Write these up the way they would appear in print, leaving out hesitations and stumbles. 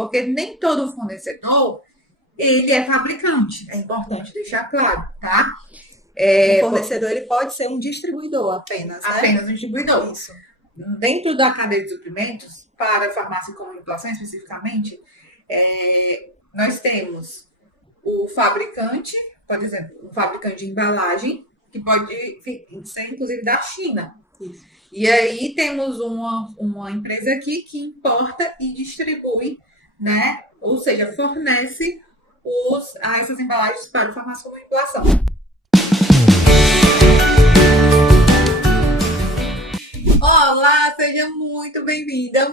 porque nem todo fornecedor ele é fabricante. É importante deixar claro, tá? O fornecedor ele pode ser um distribuidor apenas, né? Apenas um distribuidor. Isso. Dentro da cadeia de suprimentos, para farmácia e comunicação especificamente, nós temos o fabricante, por exemplo, um fabricante de embalagem, que pode ser inclusive da China. Isso. E aí temos uma empresa aqui que importa e distribui, né? Ou seja, fornece essas embalagens para o farmácia e comunicação. Olá, seja muito bem-vinda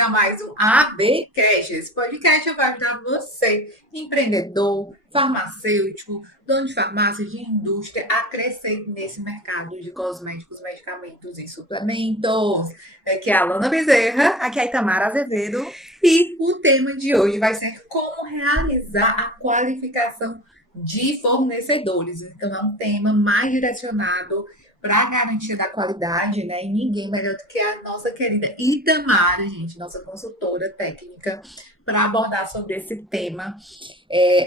a mais um ABcast. Esse podcast vai ajudar você, empreendedor, farmacêutico, dono de farmácia, de indústria, a crescer nesse mercado de cosméticos, medicamentos e suplementos. Aqui é a Alana Bezerra. Aqui é a Itamara Azevedo. E o tema de hoje vai ser como realizar a qualificação de fornecedores. Então, é um tema mais direcionado para a garantia da qualidade, né? E ninguém melhor do que a nossa querida Itamara, gente, nossa consultora técnica, para abordar sobre esse tema.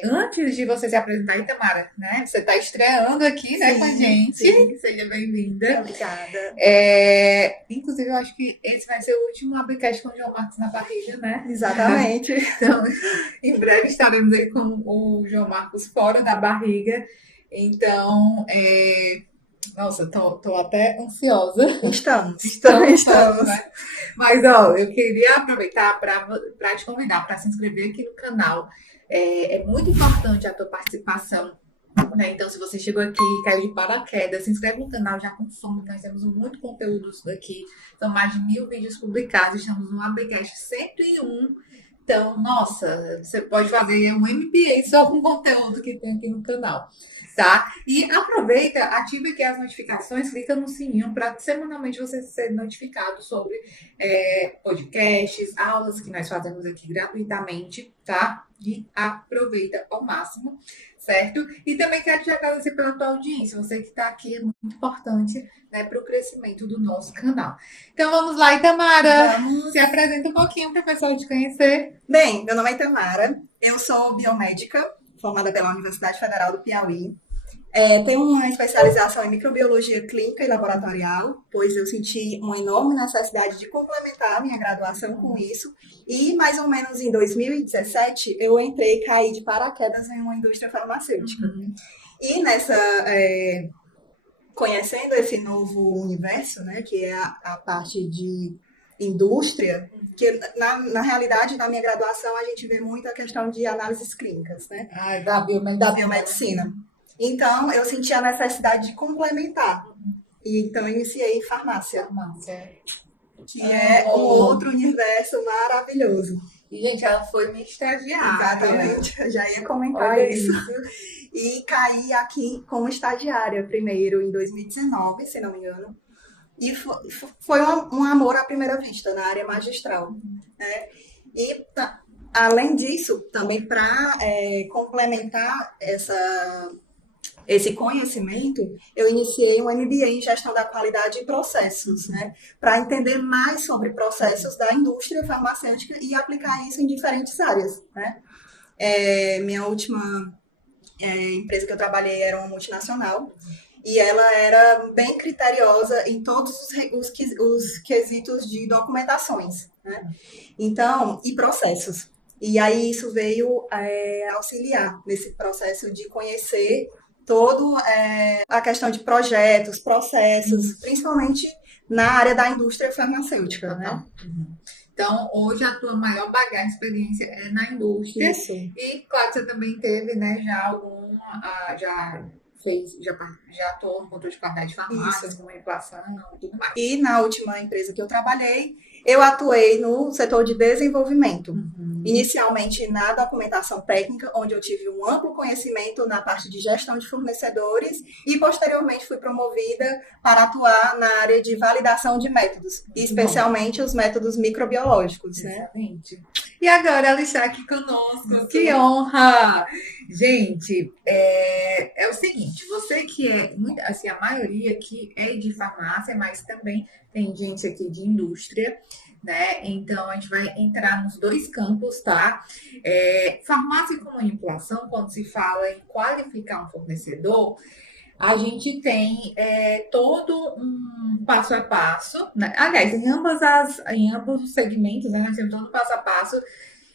Antes de você se apresentar, Itamara, né? Você está estreando aqui, né, com a gente. Sim. Seja bem-vinda. Obrigada. Inclusive, eu acho que esse vai ser o último ABcast com o João Marcos na barriga, né? Exatamente. Então, em breve estaremos aí com o João Marcos fora da barriga. Então, nossa, tô até ansiosa. Estamos. Né? Mas, eu queria aproveitar para te convidar para se inscrever aqui no canal. É muito importante a tua participação, né? Então, se você chegou aqui e caiu de paraquedas, se inscreve no canal, já consome. Nós temos muito conteúdo aqui. São mais de 1000 vídeos publicados. Estamos no ABcast 101. Então, nossa, você pode fazer um MBA só com o conteúdo que tem aqui no canal, tá? E aproveita, ativa aqui as notificações, clica no sininho para semanalmente você ser notificado sobre podcasts, aulas que nós fazemos aqui gratuitamente, tá? E aproveita ao máximo, certo? E também quero te agradecer pela tua audiência, você que está aqui é muito importante, né, para o crescimento do nosso canal. Então vamos lá, Itamara, se apresenta um pouquinho para o pessoal te conhecer. Bem, meu nome é Itamara, eu sou biomédica, formada pela Universidade Federal do Piauí. Tenho uma especialização em microbiologia clínica e laboratorial, pois eu senti uma enorme necessidade de complementar a minha graduação com isso. E mais ou menos em 2017 eu entrei e caí de paraquedas em uma indústria farmacêutica. E conhecendo esse novo universo, né, que é a parte de indústria, que na realidade, na minha graduação, a gente vê muito a questão de análises clínicas, né? Da biomedicina. Então, eu senti a necessidade de complementar. E então, eu iniciei farmácia. Que é um outro universo maravilhoso. E, gente, ela foi minha estagiária. Exatamente, eu já ia comentar isso. E caí aqui como estagiária primeiro, em 2019, se não me engano. E foi um amor à primeira vista, na área magistral. Né? E, além disso, também para complementar esse conhecimento, eu iniciei um MBA em Gestão da Qualidade e Processos, né, para entender mais sobre processos da indústria farmacêutica e aplicar isso em diferentes áreas. Né? Minha última empresa que eu trabalhei era uma multinacional e ela era bem criteriosa em todos os quesitos de documentações, né? Então, e processos. E aí isso veio auxiliar nesse processo de conhecer toda a questão de projetos, processos, principalmente na área da indústria farmacêutica, né? Então, hoje a tua maior bagagem, experiência é na indústria. Isso. E, claro, você também teve, né, já atuou no controle de qualidade de farmácias, comunicação e tudo mais. E na última empresa que eu trabalhei, eu atuei no setor de desenvolvimento. Inicialmente na documentação técnica, onde eu tive um amplo conhecimento na parte de gestão de fornecedores e posteriormente fui promovida para atuar na área de validação de métodos, especialmente os métodos microbiológicos. Exatamente. Né? E agora ela está aqui conosco, que honra! Gente, é o seguinte, você que assim, a maioria aqui é de farmácia, mas também tem gente aqui de indústria, né? Então, a gente vai entrar nos dois campos, tá? Farmácia com manipulação, quando se fala em qualificar um fornecedor, a gente tem todo um passo a passo, né? Aliás, em ambos os segmentos, né, nós temos todo um passo a passo.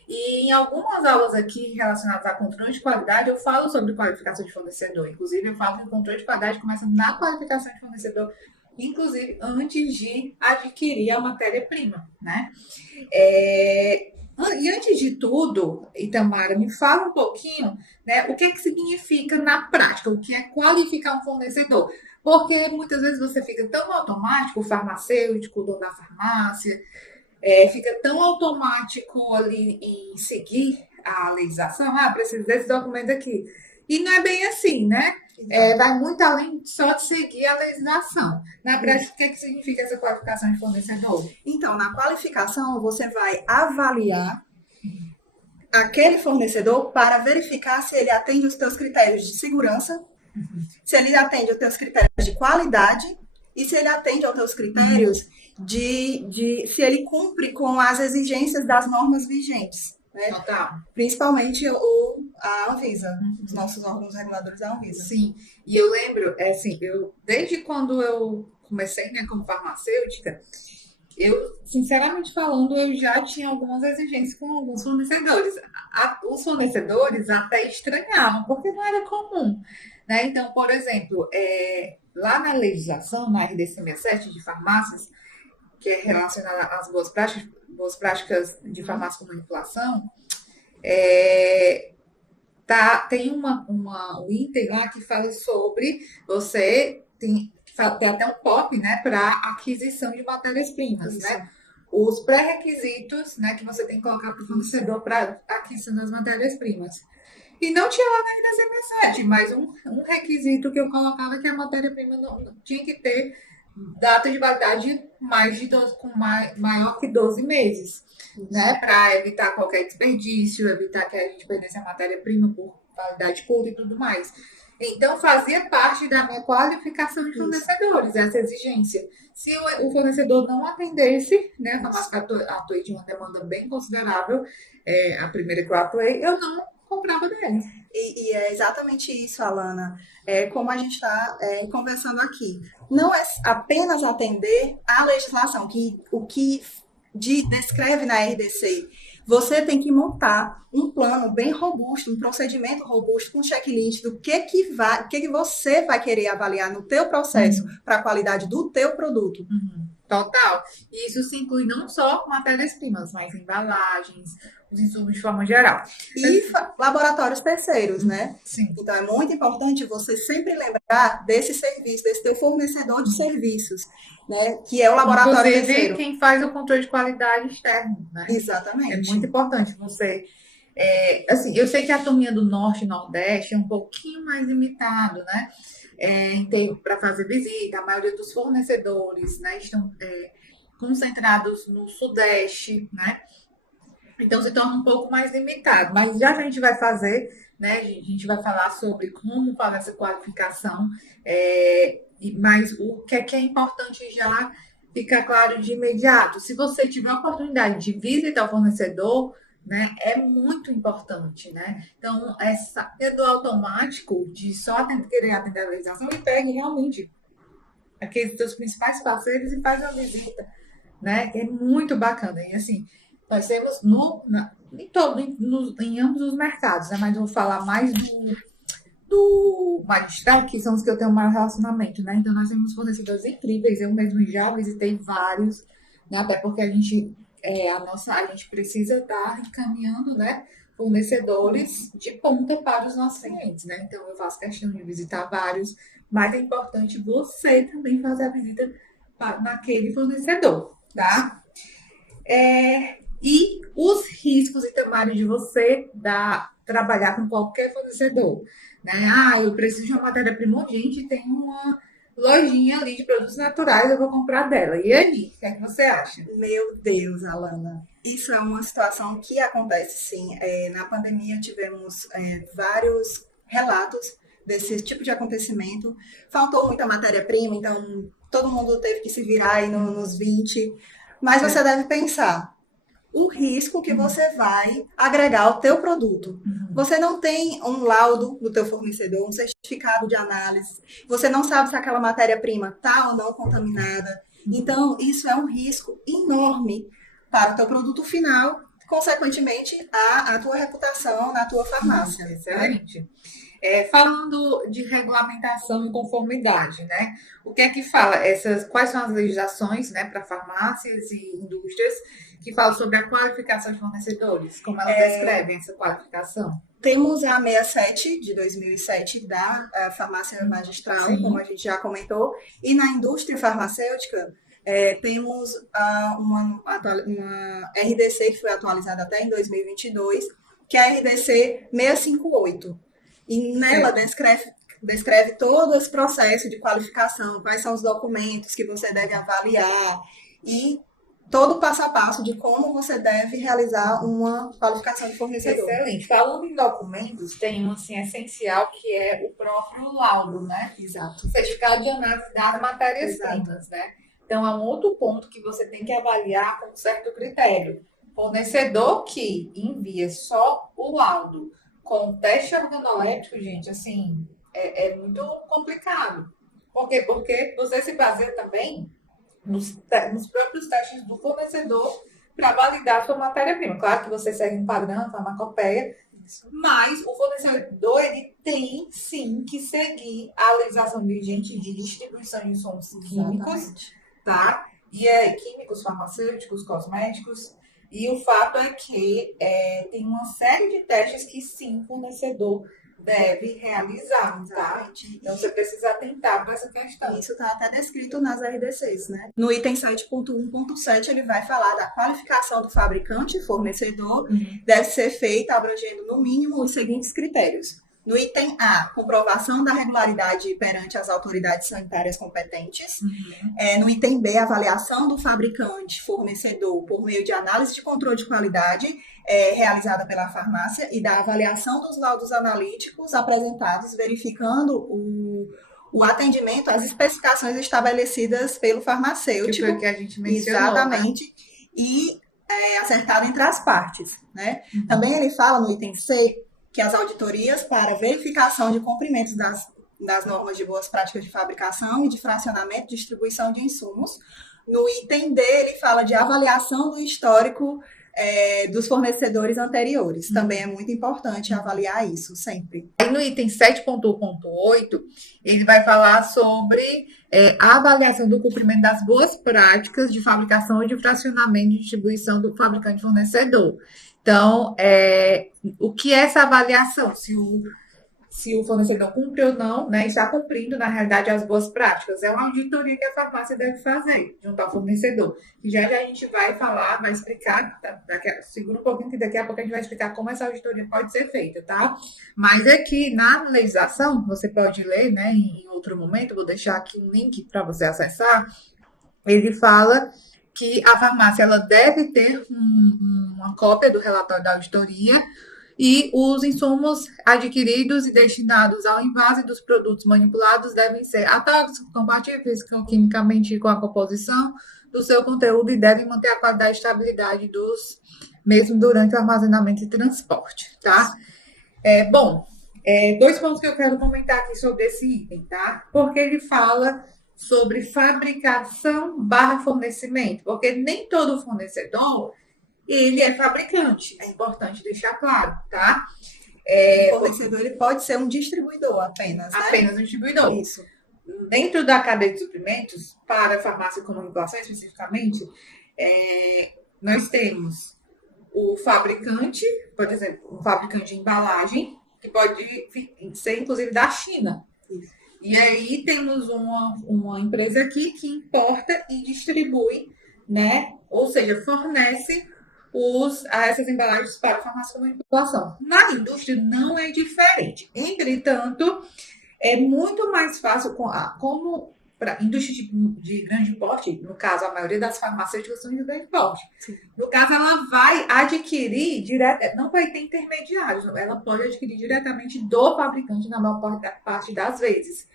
E em algumas aulas aqui relacionadas a controle de qualidade, eu falo sobre qualificação de fornecedor. Inclusive, eu falo que o controle de qualidade começa na qualificação de fornecedor, inclusive antes de adquirir a matéria-prima, né? E antes de tudo, Itamara, me fala um pouquinho, né, o que é que significa na prática, o que é qualificar um fornecedor. Porque muitas vezes você fica tão automático, o farmacêutico, o dono da farmácia, fica tão automático ali em seguir a legislação, preciso desse documento aqui. E não é bem assim, né? Vai muito além só de seguir a legislação. Na prática, o que é que significa essa qualificação de fornecedor? Então, na qualificação, você vai avaliar aquele fornecedor para verificar se ele atende os teus critérios de segurança, se ele atende os teus critérios de qualidade e se ele atende aos teus critérios se ele cumpre com as exigências das normas vigentes. Né? Principalmente a Anvisa, os nossos órgãos reguladores da Anvisa. Sim, e eu lembro, desde quando eu comecei, né, como farmacêutica, sinceramente falando, eu já tinha algumas exigências com alguns fornecedores. Os fornecedores até estranhavam, porque não era comum. Né? Então, por exemplo, lá na legislação, na RDC 67 de farmácias, que é relacionada às boas práticas de farmácia com manipulação, tem um item lá que fala sobre você tem até um POP, né, para aquisição de matérias-primas, né? Os pré-requisitos, né, que você tem que colocar para o fornecedor para aquisição das matérias-primas. E não tinha lá na RDC 67, mas um requisito que eu colocava é que a matéria-prima não tinha que ter data de validade maior que 12 meses, né? Para evitar qualquer desperdício, evitar que a gente perdesse a matéria-prima por validade curta e tudo mais. Então, fazia parte da minha qualificação de fornecedores, essa exigência. Se o fornecedor não atendesse, né, atuei de uma demanda bem considerável, a primeira que eu atuei, eu não comprava dele. E é exatamente isso, Alana. Como a gente está conversando aqui. Não é apenas atender à legislação, o que descreve na RDC. Você tem que montar um plano bem robusto, um procedimento robusto, com um checklist do que você vai querer avaliar no teu processo para a qualidade do teu produto. Total. E isso se inclui não só matérias-primas, mas embalagens, os insumos de forma geral. E laboratórios terceiros, né? Sim. Então, é muito importante você sempre lembrar desse serviço, desse teu fornecedor de serviços, né? Que é o laboratório terceiro. Quem faz o controle de qualidade externo, né? Exatamente. É muito importante você... assim, eu sei que a turminha do Norte e Nordeste é um pouquinho mais limitado, né? Para fazer visita, a maioria dos fornecedores, né, estão concentrados no Sudeste, né? Então se torna um pouco mais limitado. Mas já que a gente vai fazer, né? A gente vai falar sobre como fazer essa qualificação, mas o que é importante já ficar claro de imediato. Se você tiver a oportunidade de visitar o fornecedor, né, é muito importante, né? Então, essa do automático de só querer atender a legislação e pegue realmente aqueles seus principais parceiros e faz uma visita, né? É muito bacana. E assim, nós temos em ambos os mercados, né? Mas eu vou falar mais do magistrado, que são os que eu tenho maior relacionamento, né? Então, nós temos fornecedores incríveis. Eu mesmo já visitei vários, né? Até porque a gente precisa estar encaminhando, né, fornecedores de ponta para os nossos clientes, né? Então, eu faço questão de visitar vários, mas é importante você também fazer a visita naquele fornecedor, tá? E os riscos e tamanhos de você trabalhar com qualquer fornecedor, né? Eu preciso de uma matéria-prima urgente, tem uma lojinha ali de produtos naturais, eu vou comprar dela. E aí, o que é que você acha? Meu Deus, Alana. Isso é uma situação que acontece, sim. Na pandemia tivemos vários relatos desse tipo de acontecimento. Faltou muita matéria-prima, então todo mundo teve que se virar aí nos 20. Mas você deve pensar o risco que você vai agregar ao teu produto. Você não tem um laudo do teu fornecedor, um certificado de análise. Você não sabe se aquela matéria-prima está ou não contaminada. Então, isso é um risco enorme para o teu produto final, consequentemente, a tua reputação na tua farmácia. Excelente. Falando de regulamentação e conformidade, né? O que é que fala? Quais são as legislações, né, para farmácias e indústrias que falam sobre a qualificação de fornecedores? Como elas descrevem essa qualificação? Temos a 67 de 2007 da farmácia magistral, Sim. como a gente já comentou, e na indústria farmacêutica temos uma RDC que foi atualizada até em 2022, que é a RDC 658. E nela descreve todo esse processo de qualificação, quais são os documentos que você deve avaliar e todo o passo a passo de como você deve realizar uma qualificação de fornecedor. Excelente. Falando em documentos, tem um assim, essencial que é o próprio laudo, né? Exato. Certificado de análise das matérias-primas, né? Então, é um outro ponto que você tem que avaliar com certo critério. Fornecedor que envia só o laudo com teste organoléptico, gente, assim, é muito complicado. Por quê? Porque você se baseia também nos próprios testes do fornecedor para validar a sua matéria-prima. Claro que você segue um padrão, farmacopeia, mas o fornecedor ele tem sim que seguir a legislação vigente de distribuição de insumos químicos, tá? E químicos, farmacêuticos, cosméticos. E o fato é que tem uma série de testes que sim o fornecedor deve realizar, tá? Então você precisa atentar para essa questão. Isso está até descrito nas RDCs, né? No item 7.1.7 ele vai falar da qualificação do fabricante e fornecedor, deve ser feita abrangendo no mínimo os seguintes critérios. No item A, comprovação da regularidade perante as autoridades sanitárias competentes. No item B, avaliação do fabricante, fornecedor, por meio de análise de controle de qualidade realizada pela farmácia e da avaliação dos laudos analíticos apresentados, verificando o atendimento às especificações estabelecidas pelo farmacêutico. Que foi o que a gente mencionou. Exatamente. Né? E acertado entre as partes, né? Também ele fala no item C que as auditorias para verificação de cumprimentos das normas de boas práticas de fabricação e de fracionamento e distribuição de insumos. No item D, ele fala de avaliação do histórico dos fornecedores anteriores. Também é muito importante avaliar isso sempre. Aí no item 7.1.8, ele vai falar sobre a avaliação do cumprimento das boas práticas de fabricação e de fracionamento e distribuição do fabricante fornecedor. Então, o que é essa avaliação? Se o fornecedor cumpre ou não, né, está cumprindo, na realidade, as boas práticas. É uma auditoria que a farmácia deve fazer junto ao fornecedor. E já a gente vai falar, vai explicar, segura um pouquinho que daqui a pouco a gente vai explicar como essa auditoria pode ser feita, tá? Mas aqui na legislação, você pode ler, né, em outro momento, vou deixar aqui um link para você acessar, ele fala que a farmácia ela deve ter uma cópia do relatório da auditoria e os insumos adquiridos e destinados ao invase dos produtos manipulados devem ser atóxicos, compatíveis quimicamente com a composição do seu conteúdo e devem manter a qualidade e estabilidade mesmo durante o armazenamento e transporte, tá? Dois pontos que eu quero comentar aqui sobre esse item, tá? Porque ele fala sobre fabricação/fornecimento, porque nem todo fornecedor ele é fabricante, é importante deixar claro, tá? O fornecedor ele pode ser um distribuidor apenas, né? Apenas um distribuidor. Isso. Dentro da cadeia de suprimentos, para a farmácia e comunicação especificamente, nós temos o fabricante, por exemplo, um fabricante de embalagem, que pode ser inclusive da China. Isso. E aí temos uma empresa aqui que importa e distribui, né? Ou seja, fornece essas embalagens para a farmácia de manipulação. Na indústria não é diferente. Entretanto, é muito mais fácil, como para a indústria de grande porte, no caso, a maioria das farmacêuticas são de grande porte. Sim. No caso, ela vai adquirir não vai ter intermediários, ela pode adquirir diretamente do fabricante na maior parte das vezes.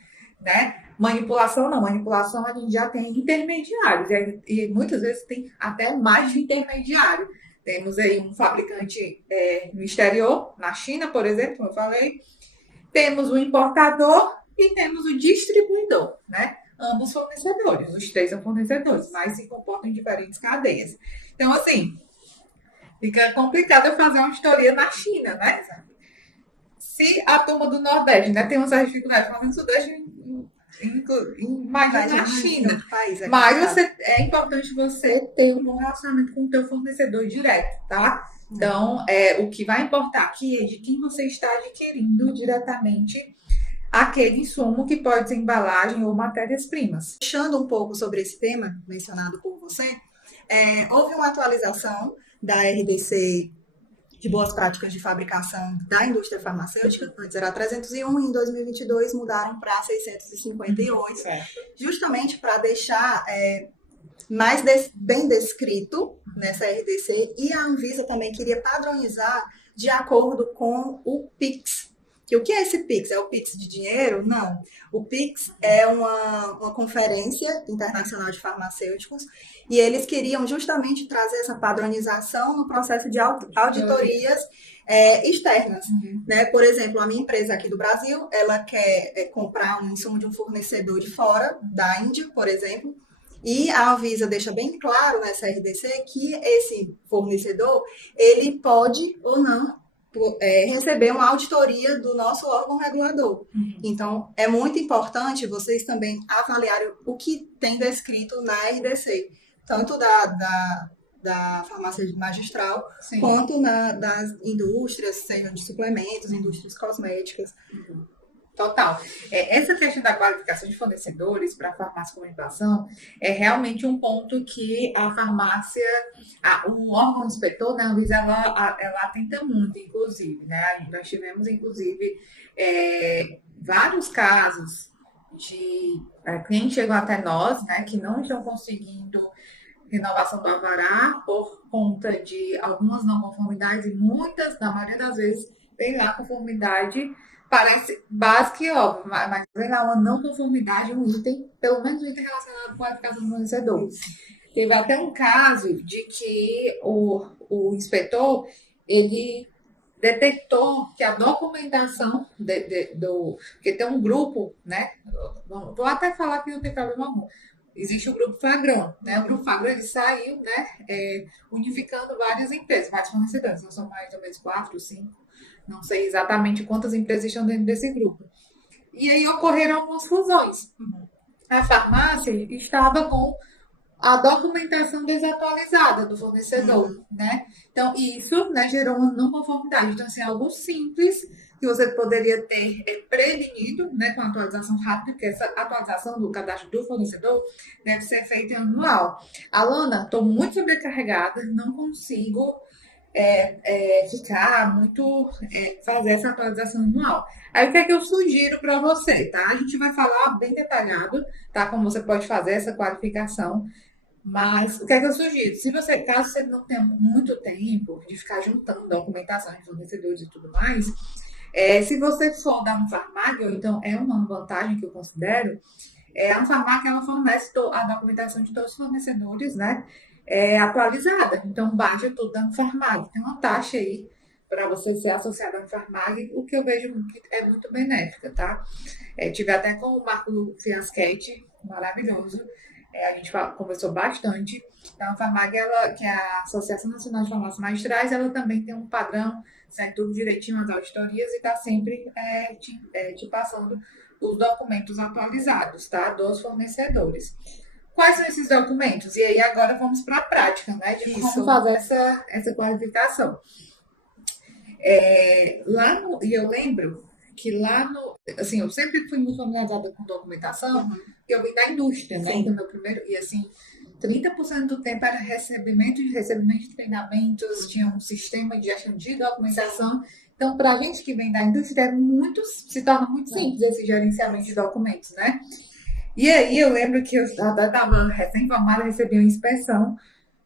né? Manipulação não, manipulação a gente já tem intermediários, e muitas vezes tem até mais de intermediário. Temos aí um fabricante no exterior, na China, por exemplo, como eu falei, temos o importador e temos o distribuidor, né? Ambos fornecedores, os três são fornecedores, mas se comportam em diferentes cadeias. Então, assim, fica complicado eu fazer uma auditoria na China, né? Se a turma do Nordeste, né, tem uma certa dificuldade, falando do Sudeste, imagina a China. Mas é importante você ter um bom relacionamento com o teu fornecedor direto, tá? Então, o que vai importar aqui é de quem você está adquirindo diretamente aquele insumo que pode ser embalagem ou matérias-primas. Fechando um pouco sobre esse tema mencionado por você, houve uma atualização da RDC de boas práticas de fabricação da indústria farmacêutica, antes era 301, e em 2022 mudaram para 658, justamente para deixar mais bem descrito nessa RDC, e a Anvisa também queria padronizar de acordo com o PIX. O que é esse PIX? É o PIX de dinheiro? Não. O PIX é uma conferência internacional de farmacêuticos, e eles queriam justamente trazer essa padronização no processo de auditorias externas. Né? Por exemplo, a minha empresa aqui do Brasil, ela quer comprar um insumo de um fornecedor de fora, da Índia, por exemplo, e a Anvisa deixa bem claro nessa RDC que esse fornecedor, ele pode ou não receber uma auditoria do nosso órgão regulador. Então, é muito importante vocês também avaliarem o que tem descrito na RDC, tanto da farmácia magistral, sim, quanto das indústrias, sejam de suplementos, indústrias cosméticas. Total. Essa questão da qualificação de fornecedores para a farmácia comunicação é realmente um ponto que a farmácia, o órgão inspetor, né, a Anvisa, ela atenta muito, inclusive, né? Nós tivemos, inclusive, vários casos de clientes chegam até nós, né, que não estão conseguindo renovação do alvará por conta de algumas não conformidades, e muitas, na maioria das vezes, tem lá conformidade. Parece básico e óbvio, mas vem lá uma não conformidade, um item, pelo menos um item relacionado com a qualificação do fornecedor. Teve até um caso de que o inspetor, ele detectou que a documentação porque tem um grupo, né? Vou até falar que não tem problema algum. Existe o grupo Flagrão, né? O grupo Flagrão, ele saiu, né? Unificando várias empresas, vários fornecedores, não são mais ou menos 4, 5. Não sei exatamente quantas empresas estão dentro desse grupo. E aí ocorreram algumas fusões. A farmácia estava com a documentação desatualizada do fornecedor, né? Então, isso, né, gerou uma não conformidade. Então, assim, algo simples que você poderia ter prevenido, né, com a atualização rápida, porque essa atualização do cadastro do fornecedor deve ser feita anual. Alana, estou muito sobrecarregada, não consigo ficar muito, fazer essa atualização anual. Aí o que é que eu sugiro para você, tá? A gente vai falar bem detalhado, tá? Como você pode fazer essa qualificação, mas o que é que eu sugiro? Caso você não tenha muito tempo de ficar juntando documentação de fornecedores e tudo mais, se você for dar um Farmag, ou então é uma vantagem que eu considero, a Farmag, ela fornece a documentação de todos os fornecedores, né? Atualizada. Então, baixa tudo da Farmag. Tem uma taxa aí para você ser associado à Farmag, o que eu vejo que é muito benéfica, tá? Tive até com o Marco Fiaschetti, maravilhoso. A gente conversou bastante. Então, a Farmag, que é a Associação Nacional de Farmácias Magistrais, ela também tem um padrão, segue tudo direitinho as auditorias e está sempre te passando os documentos atualizados, tá? Dos fornecedores. Quais são esses documentos? E aí agora vamos para a prática, né? De como fazer essa qualificação. E eu lembro que assim, eu sempre fui muito familiarizada com documentação, porque eu vim da indústria, né? Então, meu primeiro, e assim, 30% do tempo era recebimento de treinamentos, tinha um sistema de gestão de documentação. Então, para a gente que vem da indústria, se torna muito simples esse gerenciamento de documentos, né? E aí eu lembro que eu estava recém-formada, recebi uma inspeção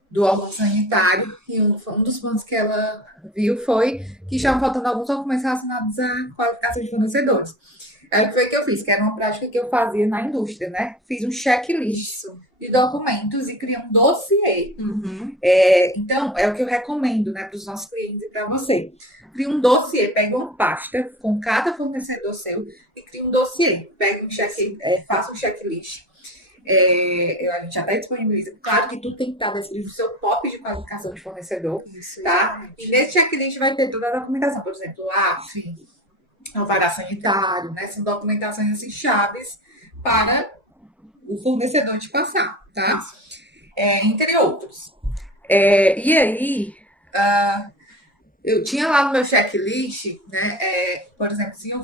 do órgão sanitário, e um dos pontos que ela viu foi que estavam faltando alguns documentos relacionados à qualificação de fornecedores. Aí o que foi que eu fiz? Que era uma prática que eu fazia na indústria, né? Fiz um checklist de documentos e criei um dossiê. Uhum. Então, é o que eu recomendo, né, para os nossos clientes e para você. Cria um dossiê, pega uma pasta com cada fornecedor seu e cria um dossiê. Pega faça um checklist. A gente até disponibiliza. Claro que tudo tem que estar descrito no seu POP de qualificação de fornecedor, Isso, tá? exatamente. E nesse checklist vai ter toda a documentação, por exemplo, AF, alvará sanitário, né? São documentações assim, chaves para o fornecedor te passar, tá? Entre outros. E aí, eu tinha lá no meu checklist, né? Por exemplo, se eu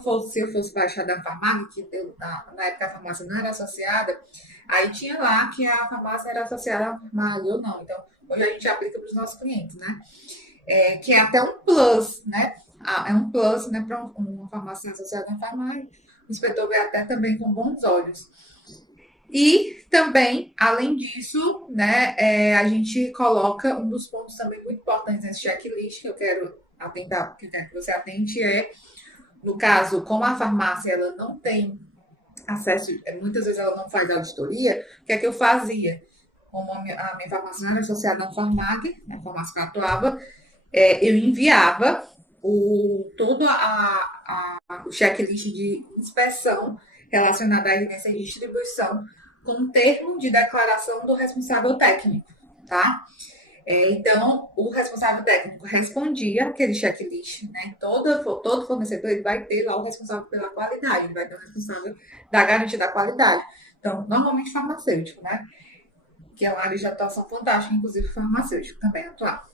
fosse baixar da farmácia, que na época a farmácia não era associada, aí tinha lá que a farmácia era associada à farmácia ou não. Então, hoje a gente aplica para os nossos clientes, né? Que é até um plus, né? É um plus, né, para uma farmácia associada à farmácia. O inspetor vê até também com bons olhos. E também, além disso, né, a gente coloca um dos pontos também muito importantes nesse checklist que eu quero atentar, que eu quero que você atente no caso, como a farmácia ela não tem acesso, muitas vezes ela não faz auditoria, o que é que eu fazia? Como a minha farmácia não era associada a um farmácia, a farmácia que eu atuava, eu enviava todo o checklist de inspeção relacionada à evidência de distribuição com um termo de declaração do responsável técnico, tá? Então, o responsável técnico respondia aquele checklist, né? Todo fornecedor ele vai ter lá o responsável pela qualidade, ele vai ter o responsável da garantia da qualidade. Então, normalmente farmacêutico, né? Que é uma área de atuação fantástica, inclusive farmacêutico também atuar.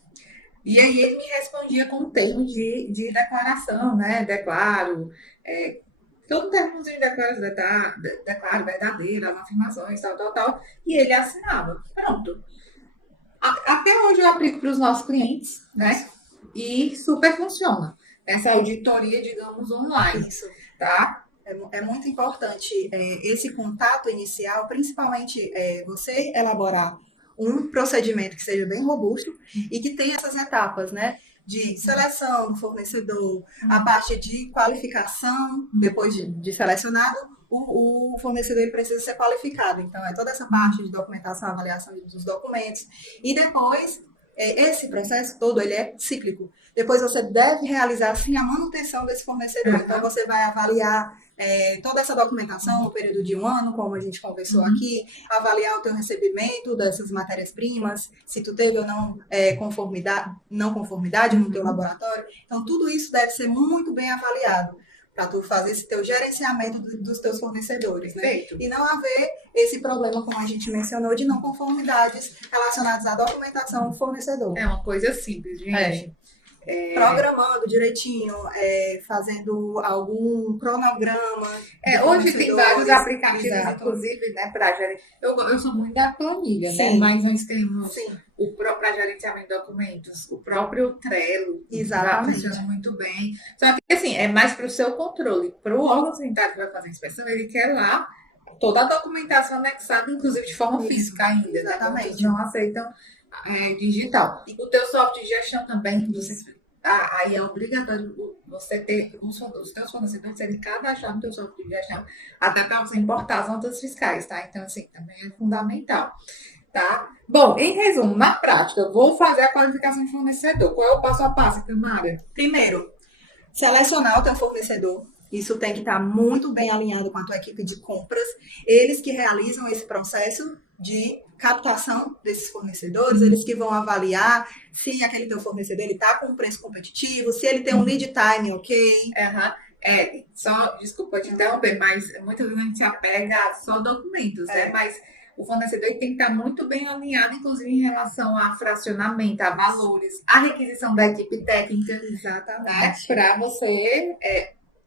E aí ele me respondia com um termo de declaração, né? Declaro, todo termozinho de declaro verdadeiro, as afirmações, tal. E ele assinava. Pronto. Até hoje eu aplico para os nossos clientes, né? E super funciona. Essa auditoria, digamos, online. Isso. Tá? É muito importante esse contato inicial, principalmente você elaborar um procedimento que seja bem robusto e que tenha essas etapas, né? De seleção do fornecedor, a parte de qualificação, depois de selecionado, o fornecedor ele precisa ser qualificado. Então, é toda essa parte de documentação, avaliação dos documentos. E depois, esse processo todo, ele é cíclico. Depois você deve realizar, sim, a manutenção desse fornecedor. Então, você vai avaliar toda essa documentação no período de 1 ano, como a gente conversou aqui, avaliar o teu recebimento dessas matérias-primas, se tu teve ou não conformidade no teu laboratório. Então, tudo isso deve ser muito bem avaliado para tu fazer esse teu gerenciamento dos teus fornecedores, né? Perfeito. E não haver esse problema, como a gente mencionou, de não conformidades relacionadas à documentação do fornecedor. É uma coisa simples, gente. Programando direitinho, fazendo algum cronograma. Hoje tem vários aplicativos, exato. inclusive, né, para gerenciar. Eu sou muito da planilha, né? Sim. Mas nós temos Sim, para gerenciamento de documentos, o próprio Trello exatamente. funciona muito bem. Só que, assim, é mais para o seu controle. Para o órgão sanitário que vai fazer a inspeção, ele quer lá toda a documentação anexada, inclusive de forma física ainda. Exatamente. Né? Muitos não aceitam digital. E o teu software de gestão também, aí é obrigatório você ter os teus fornecedores serem cadastrados no teu software de gestão, até para você importar as notas fiscais, tá? Então, assim, também é fundamental, tá? Bom, em resumo, na prática, eu vou fazer a qualificação de fornecedor. Qual é o passo a passo, Tamara? Primeiro, selecionar o teu fornecedor. Isso tem que estar muito bem alinhado com a tua equipe de compras. Eles que realizam esse processo de captação desses fornecedores, eles que vão avaliar se aquele teu fornecedor está com um preço competitivo, se ele tem um lead time ok. Só, desculpa te interromper, mas muitas vezes a gente se apega a só documentos, né? Mas o fornecedor tem que estar muito bem alinhado, inclusive em relação a fracionamento, a valores, a requisição da equipe técnica. Exatamente. Para você,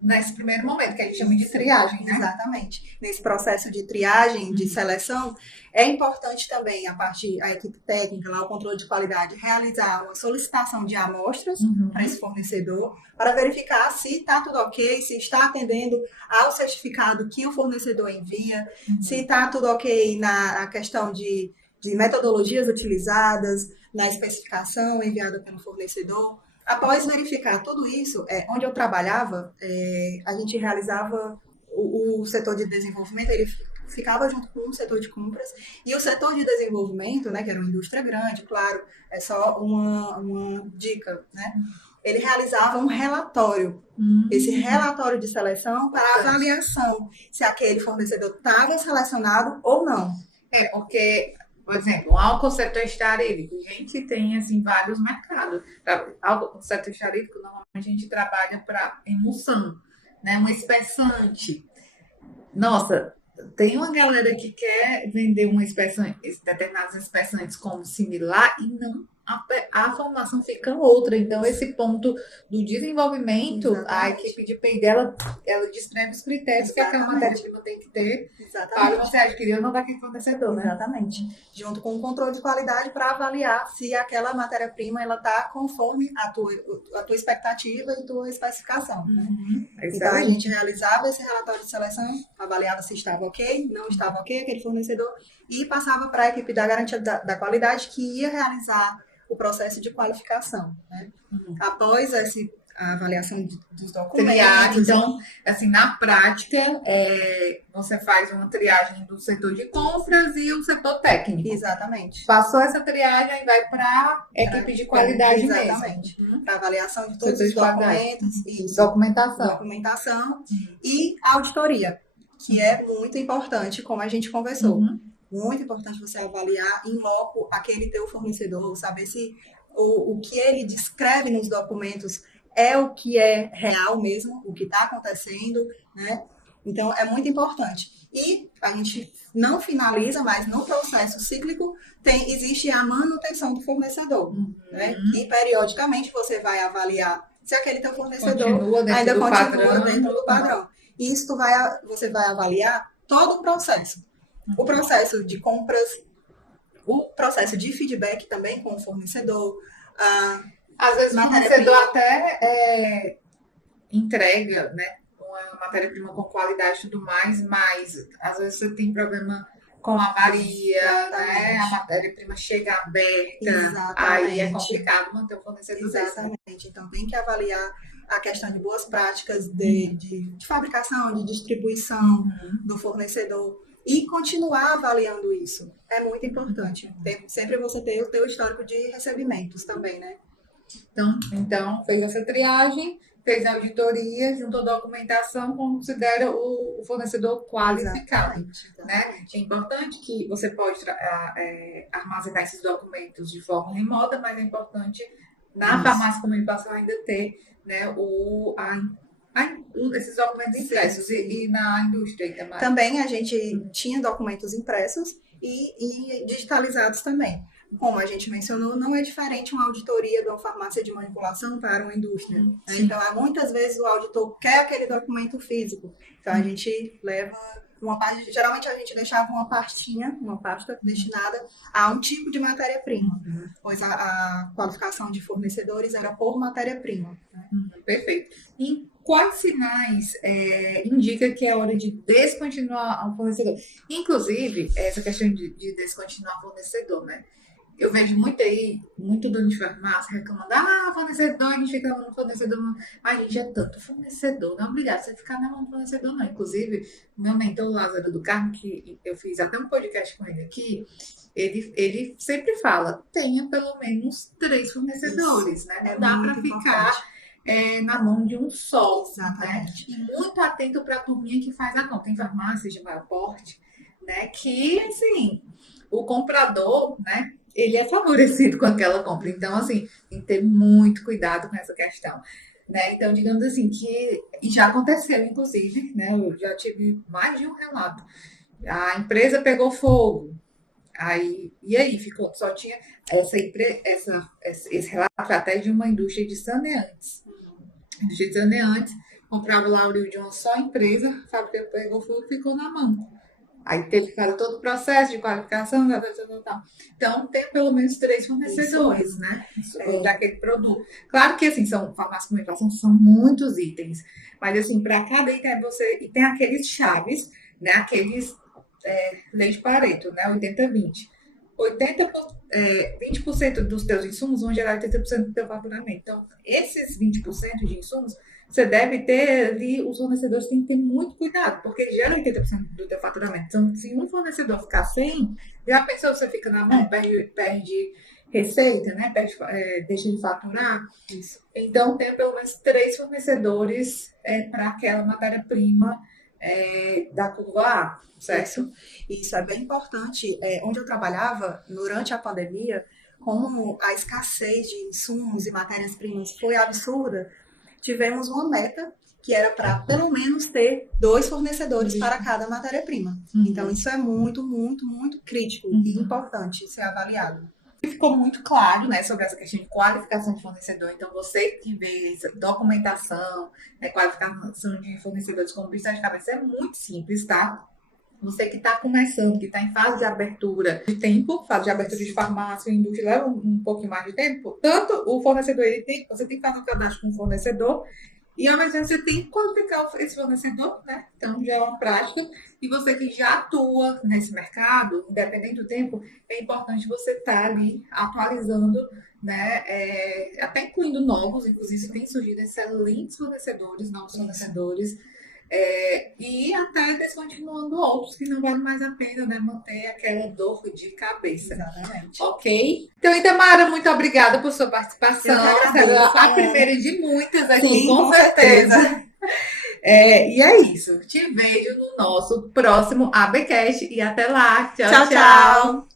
nesse primeiro momento, que a gente chama de triagem, né? Exatamente. Nesse processo de triagem, de seleção, é importante também a equipe técnica, lá, o controle de qualidade, realizar uma solicitação de amostras para esse fornecedor, para verificar se está tudo ok, se está atendendo ao certificado que o fornecedor envia, se está tudo ok na questão de metodologias utilizadas, na especificação enviada pelo fornecedor. Após verificar tudo isso, onde eu trabalhava, a gente realizava o setor de desenvolvimento, ele ficava junto com o setor de compras, e o setor de desenvolvimento, né, que era uma indústria grande, claro, é só uma dica, né? Ele realizava um relatório, esse relatório de seleção para avaliação se aquele fornecedor estava selacionado ou não. Porque, por exemplo, o álcool cetoestarílico, a gente tem assim vários mercados. Álcool cetoestarílico, normalmente a gente trabalha para emulsão, né? Um espessante. Nossa, tem uma galera que quer vender uma espessante, determinados espessantes como similar e não a formação fica outra. Então, esse ponto do desenvolvimento, a equipe de P&D, ela descreve os critérios que aquela matéria-prima tem que ter para você adquirir ou não daquele fornecedor, né? Exatamente. Junto com o controle de qualidade para avaliar se aquela matéria-prima ela está conforme a tua expectativa e tua especificação. Né? Então, a gente realizava esse relatório de seleção, avaliava se estava ok, não estava ok aquele fornecedor e passava para a equipe da garantia da qualidade que ia realizar o processo de qualificação. Né? Após a avaliação dos documentos. Então, assim, na prática, você faz uma triagem do setor de compras e o setor técnico. Exatamente. Passou essa triagem e vai para a equipe de qualidade mesmo. Exatamente. Para avaliação de todos os documentos. Documentação. E auditoria, que é muito importante, como a gente conversou. Muito importante você avaliar em loco aquele teu fornecedor, saber se o que ele descreve nos documentos é o que é real mesmo, o que está acontecendo, né? Então, é muito importante. E a gente não finaliza, mas no processo cíclico existe a manutenção do fornecedor, né? E, periodicamente, você vai avaliar se aquele teu fornecedor ainda continua dentro do padrão. E isso você vai avaliar todo o processo. O processo de compras, o processo de feedback também com o fornecedor. Às vezes o fornecedor até entrega, né, uma matéria-prima com qualidade e tudo mais, mas às vezes você tem problema com avaria, né, a matéria-prima chega aberta, aí é complicado manter o fornecedor. Exatamente. Então tem que avaliar a questão de boas práticas de fabricação, de distribuição do fornecedor. E continuar avaliando isso. É muito importante. Sempre você ter o teu histórico de recebimentos também, né? Então fez essa triagem, fez a auditoria, juntou a documentação, considera o fornecedor qualificado. Exatamente. Né? É importante que você pode armazenar esses documentos de forma remota, mas é importante na farmácia de comunicação ainda ter, né, esses documentos impressos. E na indústria também a gente tinha documentos impressos e digitalizados também. Como a gente mencionou, não é diferente uma auditoria de uma farmácia de manipulação para uma indústria. Né? Então, muitas vezes o auditor quer aquele documento físico. Então, a gente leva uma parte, geralmente a gente deixava uma pasta destinada a um tipo de matéria-prima, pois a qualificação de fornecedores era por matéria-prima. Né? Perfeito. E quais sinais indica que é hora de descontinuar um fornecedor? Inclusive, essa questão de descontinuar fornecedor, né? Eu vejo muito dono de farmácia reclamando, fornecedor, a gente fica na mão do fornecedor, a gente é tanto fornecedor, não é obrigado você ficar na mão do fornecedor, não. Inclusive, meu mentor, Lázaro do Carmo, que eu fiz até um podcast com ele aqui, ele sempre fala, tenha pelo menos 3 fornecedores, né? Não dá para ficar na mão de um só. Exatamente. Né? E muito atento para a turminha que faz a compra. Tem farmácias de maior porte, né? Que, assim, o comprador, né? Ele é favorecido com aquela compra. Então, assim, tem que ter muito cuidado com essa questão. Né? Então, digamos assim, que já aconteceu, inclusive, né? Eu já tive mais de um relato. A empresa pegou fogo. E aí só tinha esse relato até de uma indústria de saneantes. Indústria de saneantes, comprava o lauril de uma só empresa, a fábrica pegou fogo e ficou na mão. Aí teve que fazer todo o processo de qualificação, tal. Então, tem pelo menos 3 fornecedores, né? Daquele produto. Claro que, assim, farmácias de comunicação são muitos itens, mas, assim, para cada item e tem aqueles chaves, né? Aqueles lei de Pareto, né? 80-20. 20% dos teus insumos vão gerar 80% do teu faturamento. Então, esses 20% de insumos, você deve ter ali, os fornecedores têm que ter muito cuidado, porque gera 80% do teu faturamento. Então, se um fornecedor ficar sem, já pensou, você fica na mão, perde receita, né? Deixa de faturar. Isso. Então, tem pelo menos 3 fornecedores para aquela matéria-prima da curva A, certo? Isso é bem importante. Onde eu trabalhava, durante a pandemia, como a escassez de insumos e matérias-primas foi absurda, tivemos uma meta que era para pelo menos ter 2 fornecedores para cada matéria-prima. Então, isso é muito, muito, muito crítico e importante ser avaliado. Ficou muito claro, né, sobre essa questão de qualificação de fornecedor. Então, você que vê essa documentação, qualificação de fornecedores como bicho de cabeça, é muito simples, tá? Você que está começando, que está em fase de abertura de tempo, fase de abertura de farmácia, indústria leva um pouquinho mais de tempo. Tanto o fornecedor, você tem que fazer um cadastro com o fornecedor e ao mesmo tempo você tem que qualificar esse fornecedor, né? Então já é uma prática. E você que já atua nesse mercado, independente do tempo, é importante você estar ali atualizando, né? Até incluindo novos, inclusive tem surgido excelentes fornecedores, novos fornecedores. E até descontinuando outros que não vale mais a pena, né, manter aquela dor de cabeça. Exatamente. Ok? Então, Itamara, muito obrigada por sua participação. A primeira de muitas aqui, Sim, com certeza. E é isso. Te vejo no nosso próximo ABcast e até lá. Tchau, tchau.